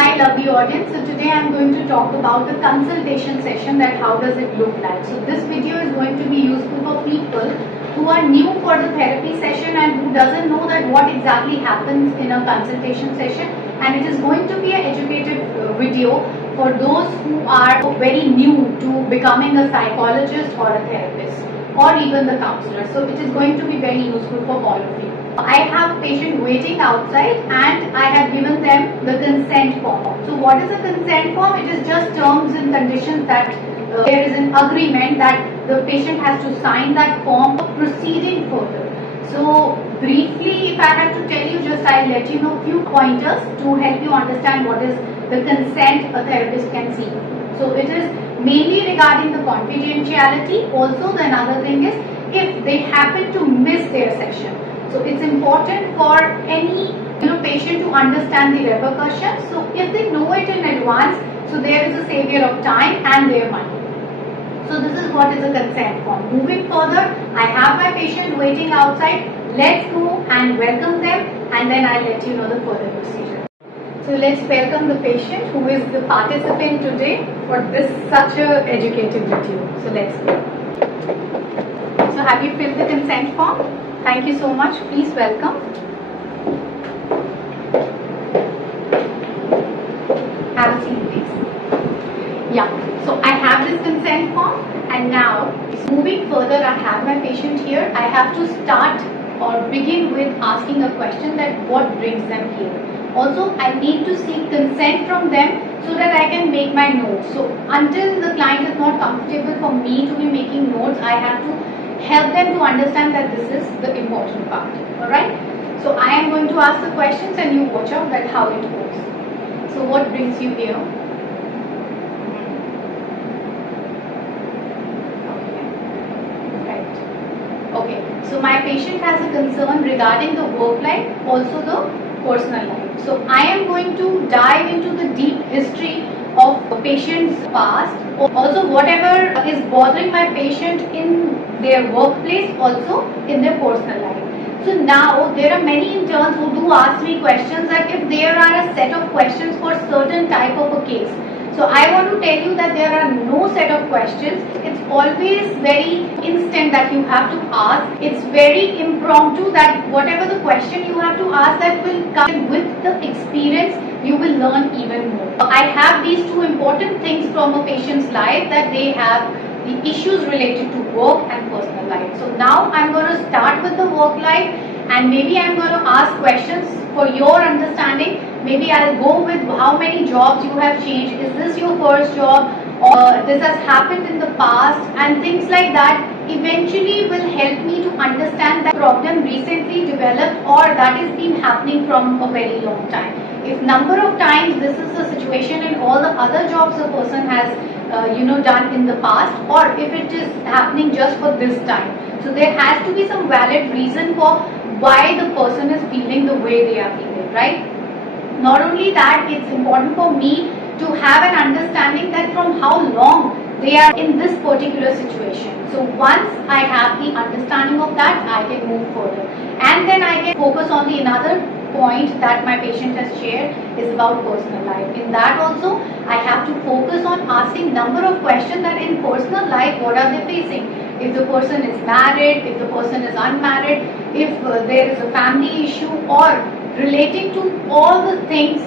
Hi lovely audience. So today I am going to talk about the consultation session, that how does it look like. So this video is going to be useful for people who are new for the therapy session and who doesn't know that what exactly happens in a consultation session, and it is going to be an educated video for those who are very new to becoming a psychologist or a therapist or even the counselor. So it is going to be very useful for all of you. I have a patient waiting outside and I have given them the consent form. So what is a consent form? It is just terms and conditions that there is an agreement that the patient has to sign that form for proceeding further. So briefly, if I have to tell you, just I'll let you know few pointers to help you understand what is the consent a therapist can see. So it is mainly regarding the confidentiality. Also, the another thing is if they happen to miss their session. So it's important for any patient to understand the repercussions. So if they know it in advance, so there is a savior of time and their money. So this is what is a consent form. Moving further, I have my patient waiting outside. Let's go and welcome them, and then I'll let you know the further procedure. So let's welcome the patient who is the participant today for this such a educated video. So let's go. So have you filled the consent form? Thank you so much. Please welcome. Have a seat, please. Yeah. So I have this consent form, and now moving further, I have my patient here. I have to start or begin with asking a question that what brings them here. Also, I need to seek consent from them so that I can make my notes. So until the client is not comfortable for me to be making notes, I have to help them to understand that this is the important part. Alright? So I am going to ask the questions and you watch out that how it goes. So what brings you here? Okay, so my patient has a concern regarding the work life, also the personal life. So I am going to dive into the deep history of the patient's past, also whatever is bothering my patient in their workplace, also in their personal life. So now there are many interns who do ask me questions that if there are a set of questions for certain type of a case. So I want to tell you that there are no set of questions. It's always very instant that you have to ask. It's very impromptu that whatever the question you have to ask, that will come with the experience, you will learn even more. I have these two important things from a patient's life, that they have the issues related to work and personal life. So now I'm going to start with the work life, and maybe I'm going to ask questions for your understanding. Maybe I'll go with how many jobs you have changed. Is this your first job, or this has happened in the past, and things like that eventually will help me to understand that problem recently developed or that has been happening from a very long time. If number of times this is the situation in all the other jobs a person has done in the past, or if it is happening just for this time. So there has to be some valid reason for why the person is feeling the way they are feeling, right? Not only that, it's important for me to have an understanding that from how long they are in this particular situation. So once I have the understanding of that, I can move further. And then I can focus on the another point that my patient has shared is about personal life. In that also, I have to focus on asking number of questions that in personal life, what are they facing? If the person is married, if the person is unmarried, if there is a family issue, or relating to all the things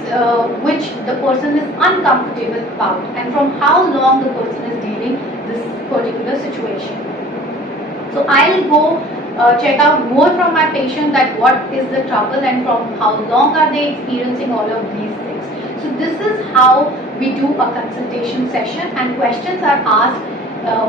which the person is uncomfortable about, and from how long the person is dealing this particular situation. So I'll go check out more from my patient that what is the trouble and from how long are they experiencing all of these things. So this is how we do a consultation session, and questions are asked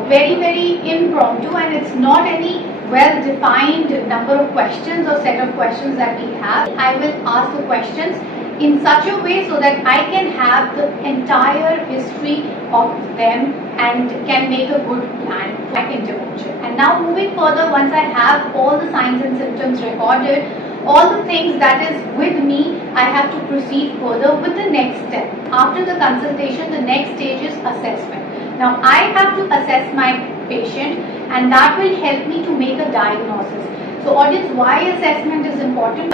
very, very impromptu, and it's not any well-defined number of questions or set of questions that we have. I will ask the questions in such a way so that I can have the entire history of them and can make a good plan for intervention. And now moving further, once I have all the signs and symptoms recorded, all the things that is with me, I have to proceed further with the next step. After the consultation, the next stage is assessment. Now I have to assess my patient, and that will help me to make a diagnosis. So audience, why assessment is important?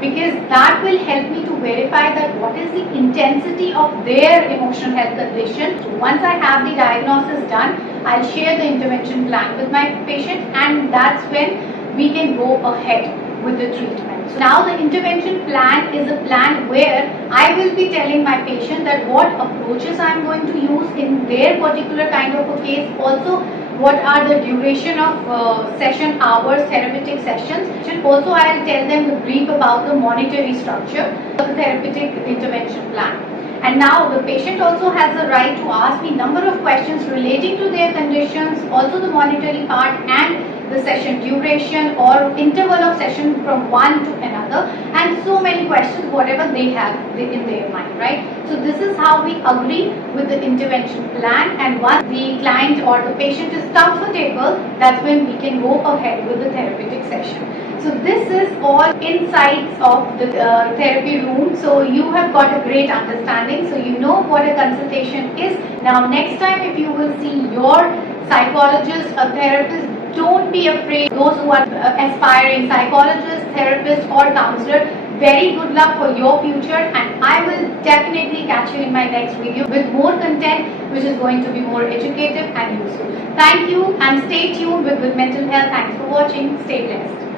Because that will help me to verify that what is the intensity of their emotional health condition. So once I have the diagnosis done, I'll share the intervention plan with my patient, and that's when we can go ahead with the treatment. So now the intervention plan is a plan where I will be telling my patient that what approaches I am going to use in their particular kind of a case, also what are the duration of session hours, therapeutic sessions. Also I will tell them the brief about the monetary structure of the therapeutic intervention plan. And now the patient also has the right to ask me number of questions relating to their conditions, also the monetary part and the session duration or interval of session from one to another, and so many questions whatever they have in their mind, right? So this is how we agree with the intervention plan, and once the client or the patient is comfortable, that's when we can go ahead with the therapeutic session. So this is all insights of the therapy room. So you have got a great understanding. So you know what a consultation is. Now next time if you will see your psychologist or therapist, don't be afraid. Those who are aspiring psychologists, therapists or counselor, very good luck for your future, and I will definitely catch you in my next video with more content which is going to be more educative and useful. Thank you and stay tuned with Good Mental Health. Thanks for watching. Stay blessed.